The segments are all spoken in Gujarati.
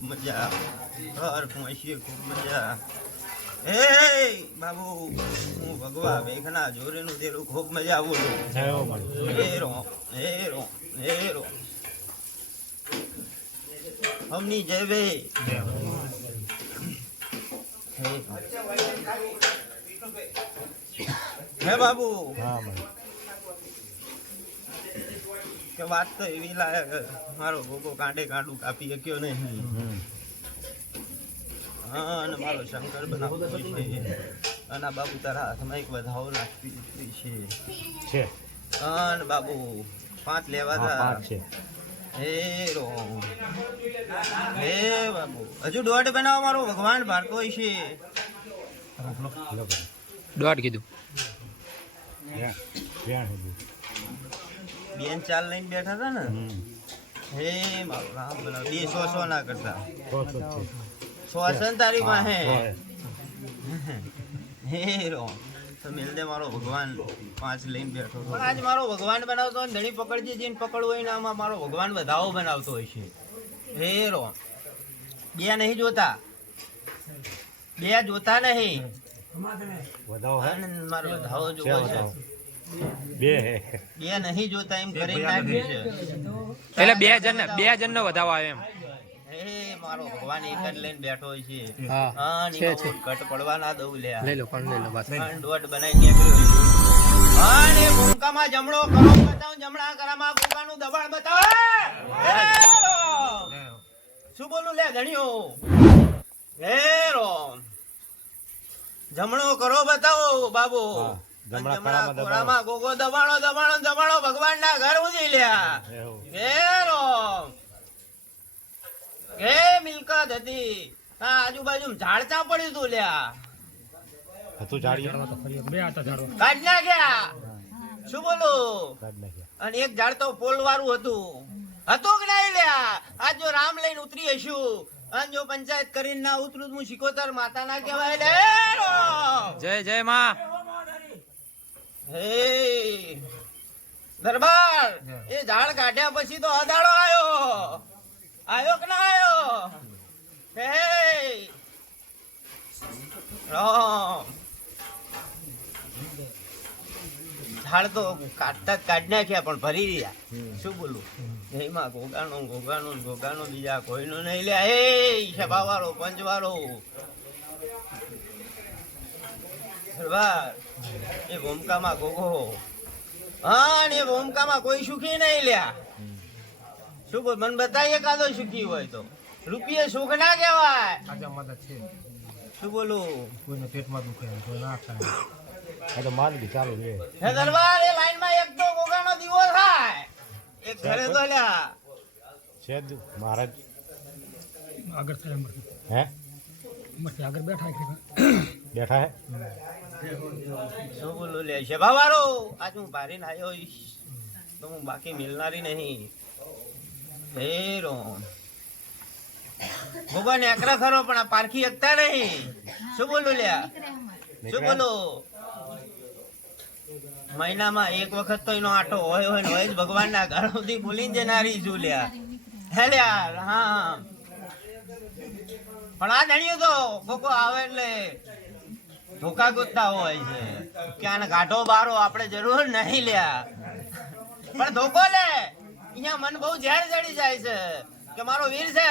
ખૂબ મજા. હર પહોંચીએ ખૂબ મજા. હે બાબુ હું ભગવા વેખના જોરેનું તેરું ખૂબ મજા બોલું હેરો હે રો હે રો હમની જય વે હે બાબુ. કે વાત તો એવી લાયક મારો ગોગો કાંડે કાંડું કાપી શક્યો નહીં. હા અને મારો શંકર બનાવતો છે. અને બાબુ તારા હાથમાં એક વધાવો નાખતી છે. છે. અને બાબુ પાંચ લેવા હા, તા. હે રોમ. હે બાબુ. હજુ દોઢ બનાવો મારો ભગવાન ભારતો છે. દોઢ કીધું. બેન ચાલ લઈને બેઠા હતા ને? હે મારું રામ બનાવ. બે સો સો ના કરતા. સો છે. ને તારી પાસે? હે. રો. તો મિલ દે મારો ભગવાન. પાંચ લઈને બેઠો હતો. પણ આજ મારો ભગવાન બનાવતો હોય ધણી પકડજે જેને પકડવું હોય ને આમાં મારો ભગવાન વધાવો બનાવતો હોય છે. હે બે નહીં જોતા. બે જોતા નહીં. વધાવો મારો વધાવો છે જોવો છે વધાવો બે. બે નહીં જોતા એમ કરી નાખ્યું છે. એટલે બે જણ બે જણ નો વધાવો આવે એમ. મારો ભગવાન એક જ લઈને બેઠો છે. હા. હા છે, ની છે. કટ પડવા ના દઉં લે લઈ લો પણ લઈ લો બસ. ત્રણ બનાવી અને ભૂમકામાં જમણો કરો બતાવું જમણા કરામાં ભૂમકાનું દબાણ બતાવો. શું બોલું? લે હે રોમ. જમણો કરો બતાવો બાબુ. જમણા અને કરામાં દબાણો. દબાણો દબાણો દબાણો ભગવાનના ઘર ઉધી લ્યા. એવું. હે મિલકત હતી. આજુબાજુ ઝાડ પડ્યું તું લ્યા. હતું જાડીએ કાઢ નાખ્યા શું બોલું? કાઢ નાખ્યા અને એક ઝાડ તો પોલ વાળું હતું. હતું કે નહીં લ્યા? આજ જો રામ લઈને ઉતરી હશું. અને જો પંચાયત કરીને ના ઉતરું તો હું શિકોતર માતા ના કહેવાય. લે જય જય માં. હે. દરબાર એ ઝાડ કાઢ્યા પછી તો અદાડો આવ્યો આવ્યો કે ના આવ્યો હે. રામ ઝાડ તો કાઢતા જ કાઢી નાખ્યા પણ ભરી રહ્યા. શું બોલું? એમાં ગોગાનો ગોગાનો ગોગાનો બીજા કોઈનો નહીં લે હે સભા વાળો વાળો એ ભૂમકામાં ગોગો. હા ને એ ભૂમકામાં કોઈ સુખી નહીં લ્યા. શું બોલ મને બતાવીએ કાદો સુખી હોય તો. રૂપિયે સુખ ના કહેવાય. શું બોલું? આ તો માંદગી ચાલુ રે હે દરબાર એ લાઈનમાં એક તો ગોગાનો દીવો થાય. એક ઘરે તો? લ્યા. છે જ મહારાજ. આગળ થાય હે? એમાંથી આગળ બેઠા છે. બેઠા હે? શું બોલું લે છે. ભાવારો આજ હું ભારીને નાયો તો હું બાકી મિલનારી નહીં. હે રોમ. ભગવાન એકરા ખરો પણ આ પારખી એકતા નહીં. શું બોલું લ્યા શું બોલો? મહિનામાં એક વખત તો એનો આટો હોય હોય ને હોય જ ભગવાનના ઘર સુધી બોલીને જનારી છું લ્યા હે લ્યા હા પણ આ જાણ્યું તો કોકો આવે એટલે ધોકા ગોતતા હોય છે. કે આને ગાઢો બારો આપણે જરૂર નહીં લ્યા. પણ ધોકો લે. અહીંયા મન બહુ ઝેર ચડી જાય છે કે મારો વીર છે.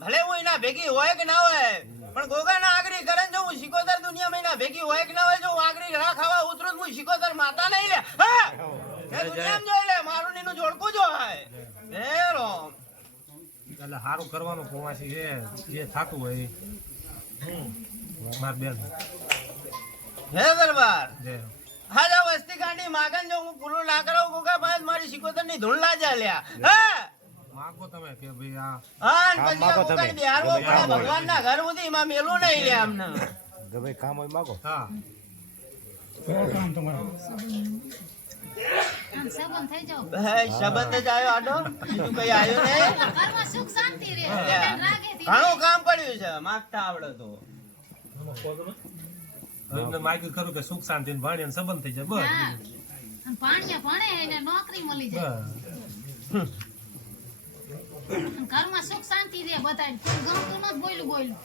ભલે હું એના ભેગી હોય કે ના હોય, પણ ગોગાના આગરી કરે જો હું શિકોતર દુનિયામાં એના ભેગી હોય કે ના હોય, જો હું આગરી ઘા ખાવા ઉતરું હું શિકોતર માતા નહીં લે. હા? દુનિયામાં જોઈ લે, મારું નીનું જોડકું જો હે રોમ. એટલે સારું કરવાનું કુવાસી છે, જે થતું હોય માર બેન. હે દરબાર. જે હાજા વસ્તી કાંડી માગન જો હું પૂરું ના કરાવું કોકા ભાઈ મારી શિકોતરની ધૂળ ના ચાલ્યા હા? માગો તમે કે ભાઈ આ હા પછી કોકા બિહારવો પડે ભગવાન ભગવાનના ઘર સુધી માં મેલું નહીં લે અમને ગમે કામ હોય માગો. હા. આમ સગન થઈ જાવ સંબંધ જ આવ્યો આડો બીજું કઈ આવ્યું નહીં. ઘરમાં સુખ શાંતિ રહે. ઘણું કામ પડ્યું છે માગતા આવડે તો. એમને માગ્યું ખરું કે સુખ શાંતિ ને ભાણિયા સંબંધ થઈ જાય બસ. હા. ભણે એને નોકરી મળી જાય. ઘરમાં સુખ શાંતિ રહે બધાય ગમતું નથી બોયલું બોયલું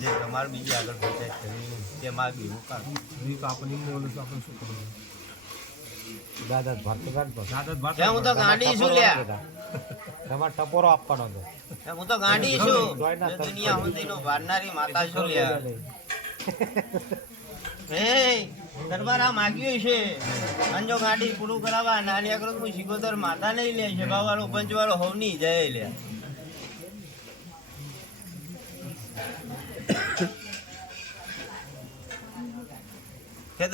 જે તમારે બીજી આગળ પંચાયત કરવી તે માગ્યું હું કાઢું. તો આપણને એમને ઓલું આપણે શું કરવું દાદા ભાર કાઢ પણ. ભાત હું તો ગાંડી છું લ્યા? તમારે ટપોરો આપવાનો હતો હું તો ગાંડી છું. દુનિયા સુધી સુધીનો વારનારી માતા છું લ્યા હે દરબાર આ માગ્યું છે. અને જો ગાડી પૂરું કરાવવા નાની આગળ હું શીખોતર માતા નહીં લે છે બાવાળો પંચવાળો હવની જય લે હે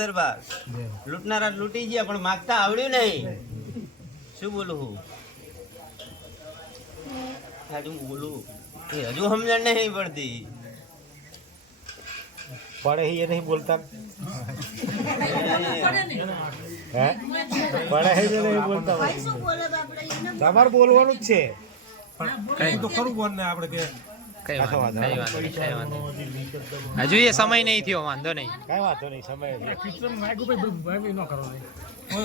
લૂંટનારા લૂંટી ગયા પણ માગતા આવડ્યું નહીં. શું બોલું હું? હજુ બોલું? એ હજુ સમજણ નહીં પડતી. પડે એ નહીં બોલતા? હે? પડે નહીં બોલતા તમારે બોલવાનું જ છે. પણ તો ખરું બોલ ને આપણે કે. કઈ કશો વાંધો વાંધો નહીં, કઈ વાંધો નહીં, કઈ વાંધો નહીં. હજુ એ સમય નહીં થયો વાંધો નહીં. કઈ વાંધો નહીં સમય.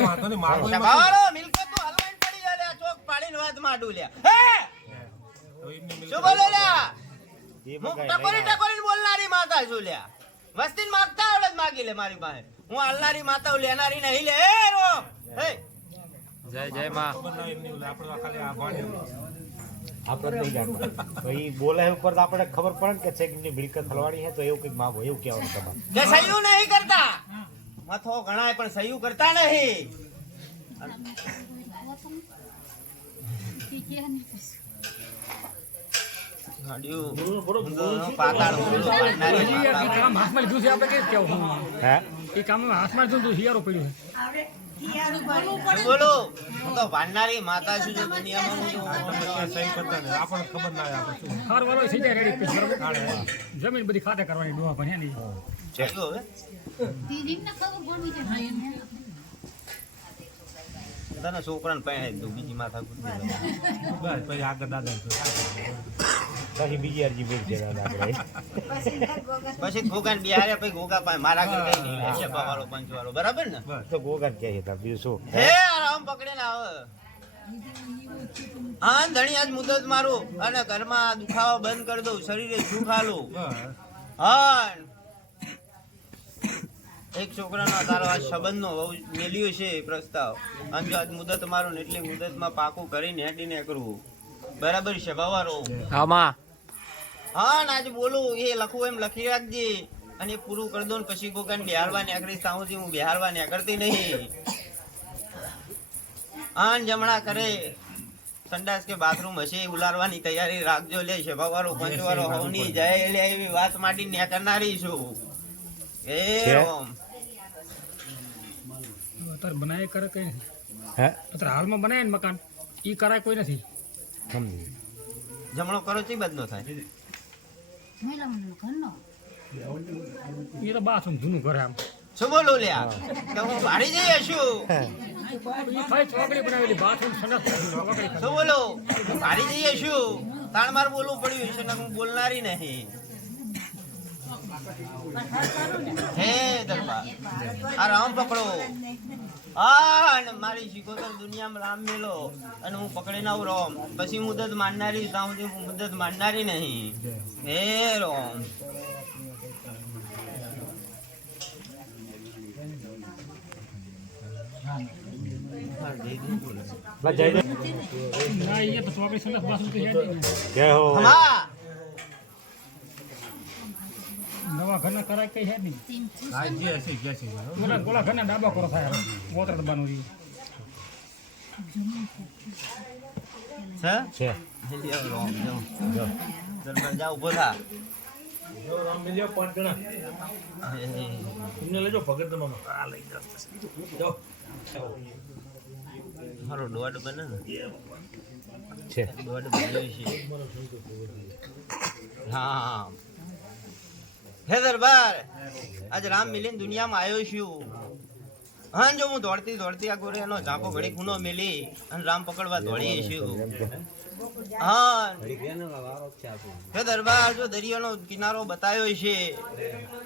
વાંધો નહીં માગો એમાં સભાવાળો મિલકત તું હલવાઈને પડી જાય ચોક પાડીને વાત માંડું લ્યા. હે! તો એમની મિલકત- શું બોલો લ્યા? હું ટકોરી બોલનારી માતા છું લ્યા. વસ્તીને માગતા આવડે માગી લે મારી પાસે. હું હાલનારી માતા લેનારી નહીં લે. હે રો! જય જય માં આપણે નહીં જાણતા બોલે ઉપર તો આપણે ખબર પડે કે છે કે મિલકત હલવાડી છે તો એવું કંઈક માગો એવું કહેવાનું તમારે કે સહયું નહીં કરતા મથો ઘણા પણ સહયું કરતા નહીં બોલો, માતા. શું તો પાડનારી માતા છું. જે દુનિયામાં સહી કરતા નહીં આપણને ખબર ના આવે આપણે વાળો થઈ રેડી પછી. બરાબર જમીન બધી ખાતે કરવાની ડોહા ભણ્યા નહીં હવે? દીદીને ખબર પડવી જોઈએ તને છોકરાને પહેણાવી દઉં બીજી માથા બસ પછી આગળ દાદા પછી બીજી અરજી મેળ છે પછી ગોગાને બિહારે પછી ગોગા પાસે મારા ઘર કઈ નહીં લે છે વાળો પંચવાળો. બરાબર ને? તો ગોગન કહે છે તાર બીજું શું? હે આરામ પકડીને આવે. હા ધણી આજ મુદત મારું. અને ઘરમાં દુખાવા બંધ કરી દઉં શરીરે સુખ આલું. હા એક છોકરાનો તારો આ સંબંધનો મેલ્યો છે પ્રસ્તાવ. અને જો આજ મુદત મારો ને એટલી મુદતમાં પાકું કરીને હેડીને કરવું. બરાબર છે બવારો હા માં. હા ને આજે બોલું એ લખવું એમ લખી રાખજે. અને પૂરું કરી દો ને પછી કોકાને બિહારવા નીકળી ત્યાં હું બિહારવા નીકળતી નહીં. આન જમણા કરે સંડાસ કે બાથરૂમ હશે ઉલારવાની તૈયારી રાખજો લે છે ભવારો પંચવારો હવની જાય લે એવી વાત માટી ને કરનારી છું. એ? ઓમ અત્યારે બનાવે કરે કઈ નથી હે? અત્યારે હાલમાં બનાવે ને મકાન. એ કરાય કોઈ નથી. સમજી જમણો કરો ચી બદલો થાય. એ તો બાથરૂમ જૂનું ઘર આમ. શું બોલો લ્યા? કે હું ભાડી જઈએ છું ઈ ચોકડી બનાવેલી બાથરૂમ શું બોલો? ભાડી જઈએ શું તાણ માર બોલવું પડ્યું છે ને હું બોલનારી નહીં. હે દરબાર. આ રામ પકડો. હા મારી શીખોતર દુનિયામાં રામ મેલો. અને હું પકડીને આવું રોમ. પછી મુદત માનનારી ત્યાં સુધી હું મુદત માનનારી નહીં. હે રોમ. જય હો. હા નવા ઘરના કરાય કઈ હેડ નહીં? હા જે હશે જે હશે ગોલા ઘરના ડાબા કરો થાય મોતર દબાનું ઈ. છે? છે. લ્યો, રોમ જાઓ. દરબાર જા ઊભો આ લઈ હે. મારો દોડ બને ને. છે દોડ બન્યો છે. હા હે દરબાર. આજ રામ મિલીન દુનિયામાં આવ્યો છું. હા, જો હું દોડતી દોડતી આ ગોરે એનો ઝાંપો ઘડી ખૂનો મેલી અને રામ પકડવા દોડી છું. હા. હે દરબાર, જો દરિયાનો કિનારો બતાવ્યો છે.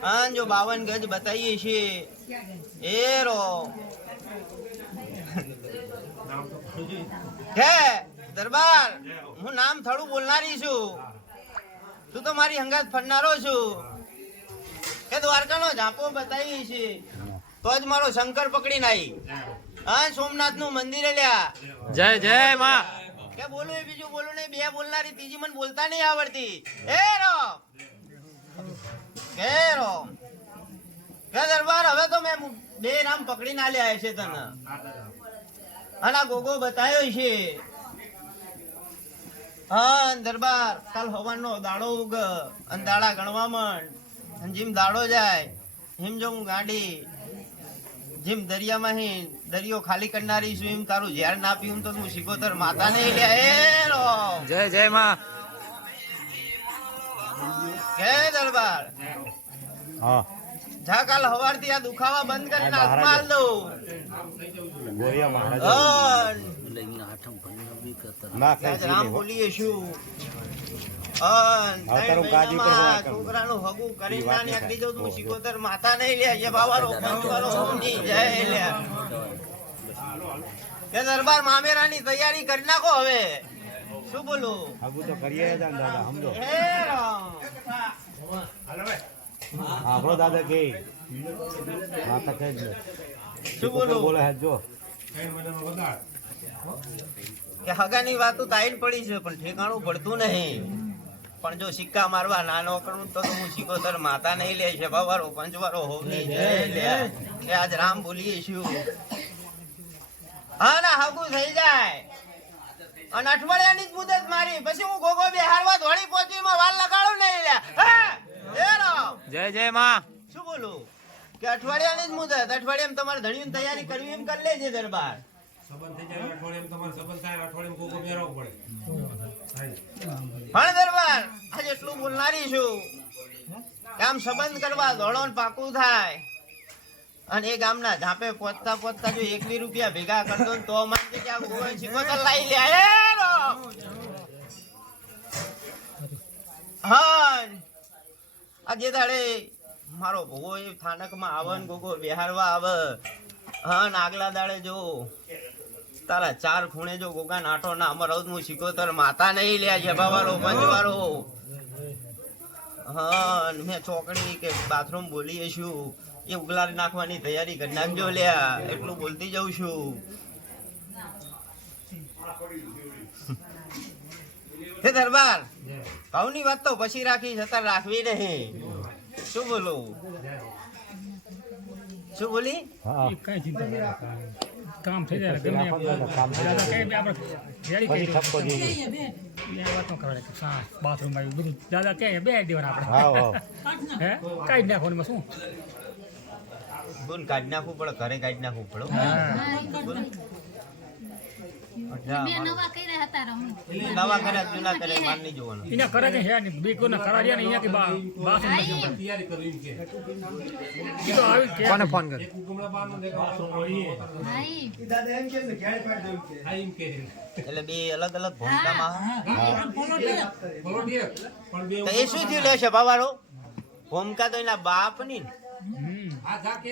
હા, જો બાવન ગજ છીએ. એ હે દરબાર, હું નામ થોડું બોલનારી છું. તું તો મારી હંગાત ફરનારો છું. કે દ્વારકાનો ઝાંપો બતાવી છે. તો જ મારો શંકર પકડીને નાઈ. હા સોમનાથનું મંદિર લ્યા. જય જય માં. કે બોલું એ બીજું બોલું નહીં બે બોલનારી ત્રીજી મને બોલતા નહીં આવડતી. હે રો કે રો કે દરબાર હવે તો મેં બે નામ પકડીને લ્યા છે તને અને ગોગો બતાવ્યો છે. હા દરબાર કાલ હવાનો દાડો ઉગ અને દાડા ગણવા માંડ. અને જેમ દાડો જાય હિમ જો હું ગાડી જેમ દરિયામાં હી દરિયો ખાલી કરનારી છું એમ તારું ઝેર ના પીવું તો તું શિકોતર માતા ને લે. જય જય માં. કે દરબાર. હા. જા કાલ હવારથી આ દુખાવા બંધ કરીને હાથમાં હાલ દઉં. ગોરિયા મહારાજ. ના કઈ રામ બોલીએ શું? તારું ગાદી પર. છોકરાનું હગું કરીને ઈ ના. તું શિકોતર માતા નહીં લે જે જાય લે કે દરબાર મામેરાની તૈયારી કરી નાખો હવે. શું બોલું? આગું તો કરીએ જ દાદા સમજો. હે રામ. આપણો દાદા કે માતા કે જ શું બોલું? બોલે હે જો. કે હગાની તો તાઈન પડી છે પણ ઠેકાણું પડતું નહીં. પણ જો સિક્કા મારવા નાનો કરું તો હું સિક્કો સિકોતર માતા નહીં લે છે બાવારો પંચવારો હોગી જય લે કે આજ રામ બોલીએ છું હા ના હાકુ થઈ જાય. અને અઠવાડિયાની જ મુદત મારી. પછી હું ગોગો બિહારવા ધોળી પોચી માં વાલ લગાડું નહીં લે. હા? જય જય માં. શું બોલું? કે અઠવાડિયાની જ મુદત. અઠવાડિયામાં તમારે ધણીની તૈયારી કરવી એમ કરી લેજે દરબાર. સબંધ થઈ જાય અઠવાડિયામાં તમારે સબંધ થાય અઠવાડિયામાં ગોગો મેળવવો પડે. પણ દરબાર, આજે એટલું બોલનારી છું? કે સંબંધ કરવા દોડો પાકું થાય. અને એ ગામના ઝાપે પોતતા પોતતા જો એક રૂપિયા ભેગા કરતો તો માન કે આ ગોળ સિંગો તો લઈ લે. હા આજે દાડે મારો ભોગો એ સ્થાનકમાં આવે ને ગોગો બિહારવા આવે. હા આગલા દાડે જો તારા ચાર ખૂણે જો ગોગા નાટો ના અમર હું શીખોતર માતા નહીં લે છે બાવારો પંચવારો હા મેં ચોકડી કે બાથરૂમ બોલીએ છું. એ ઉગલારી નાખવાની તૈયારી કરી નાખજો લ્યા એટલું બોલતી જઉં છું. હે દરબાર ભાવની વાત તો પછી રાખી છતાં રાખવી નહીં. શું બોલું? શું બોલી? હા. એ ચિંતા કાંઈ. કામ થઈ જાય ગમે આપણે વાત ન બાથરૂમ આવ્યું બધું. દાદા કહે બે દેવાના આપણે. હા હા. હે? કાંઈ જ નાખવાનું શું? બોલ કાઢી નાખવું પડે ઘરે કાઢી નાખવું પડે નવા કર્યા કરે જૂના કરે માન નહીં જોવાનું. એના કરે કે હે નહીં બે કોઈના કરા રહ્યા ને અહીંયા કે બા બાથરૂમ તૈયારી કરવી કે એ તો આવી કે કોને ફોન કર્યો? એક કુકમડા બારનો દેખાવ ભાઈ. હા એમ કે એટલે બે અલગ અલગ ભૂમિકામાં. તો એ શું થયું લેશે બાવારો ભૂમિકા તો એના બાપની. જા કે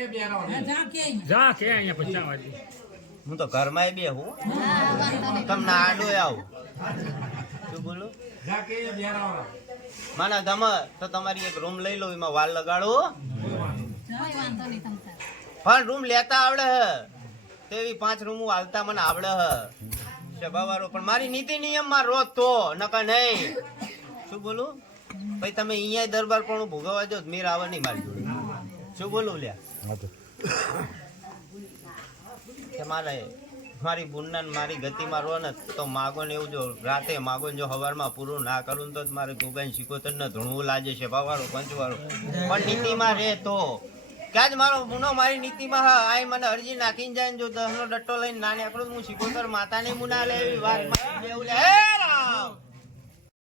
જા અહીંયા. વાજી. હું તો ઘરમાં બે હું. તમને આડો આવું. શું બોલું? આવવાનું માના ગમે તો તમારી એક રૂમ લઈ લો એમાં વાલ લગાડો. પણ રૂમ લેતા આવડે હ. તેવી પાંચ રૂમ હાલતા મને આવડે હે. સભાવાળો પણ મારી નીતિ નિયમમાં રોજ તો નકર નહીં. શું બોલું? ભાઈ, તમે અહીંયા દરબાર પણ ભોગવવા જો મેર આવે નહીં મારી જોડે. શું બોલું લ્યા. કે મારે મારી બુનના ને મારી ગતિમાં રહો ને તો માગો ને એવું જો રાતે માગો ને જો હવારમાં પૂરું ના કરું તો મારે ગુગાઈ શીખોતર ને ધૂણવું લાગે છે ભાવાળો પંચવાળો. પણ નીતિમાં રે તો. ક્યાં જ મારો મુનો મારી નીતિમાં હા, આય મને અરજી નાખીને જાય ને જો દસનો ડટ્ટો લઈને ના નીકળું હું શીખોતર માતાની મુના લે એવી વાત એવું લે.